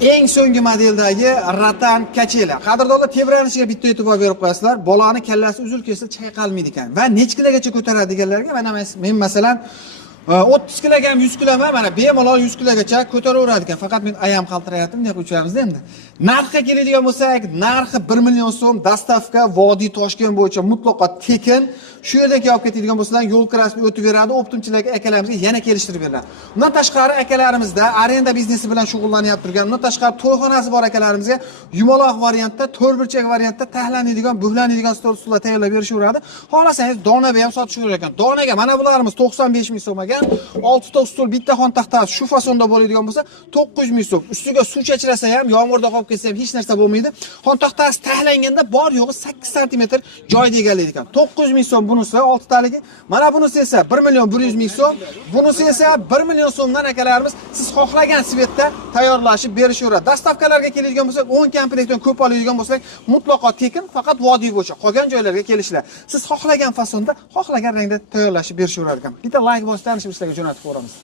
eng so'nggi modeldagi ratan kachela. Qadrdonlar, tebranishiga bitta e'tibor berib qo'yasizlar. Bolani kallasi uzil kelsa chayqalmaydi ekan va necha kilogacha ko'taradiganlarga mana men masalan 30 kiloga ham 100 kilo emas, mana bemalol 100 kilogacha ko'taraveradi ekan. Faqat men ayam qaltirayaptim, deb uchamiz-da endi. Narxga keladigan bo'lsak, narxi 1 million so'm, dostavka Vodiy Toshkent bo'yicha mutlaqo tekin. Shu yerdan olib ketadigan bo'lsalar, yo'l kirasini o'tib beradi, optimchilarga akalarimizga yana kelishtirib beriladi. Undan tashqari akalarimizda arenda biznesi bilan shug'ullanyapti turgan, undan tashqari to'yxonasi bor akalarimizga yumaloq variantda, to'rtburchak variantda taxlanadigan, buxlanadigan stol-stullar tayyorlab berishaveradi. Xohlasangiz donaga ham sotishaverar ekan. Donaga mana bularimiz 95 ming so'm ekan. 6 ta stol, bitta xon taxtasi shu fasonda bo'ladigan bo'lsa 900 ming so'm. Ustiga suv chachrasa ham, yomg'irda qolib ketsa ham hech narsa bo'lmaydi. Xon taxtasi taxlanganda bor yo'g'i 8 sm joyda egallaydi ekan. 900 ming so'm bunisi 6 taligi. Mana bunisi esa 1 million 100 ming so'm. Bunisi esa 1 million so'mdan akalarimiz siz xohlagan svetda tayyorlashib berishaveradi. Dastavkalarga keladigan bo'lsak, 10 komplektdan ko'p oladigan bo'lsak, mutlaqo tekin, faqat Vodiy bo'yicha qolgan joylarga kelishlar. Siz xohlagan fasonda, xohlagan rangda tayyorlashib berishaverar ekan. Bitta like bosib, tanishib ishlarga jo'natib qo'yamiz.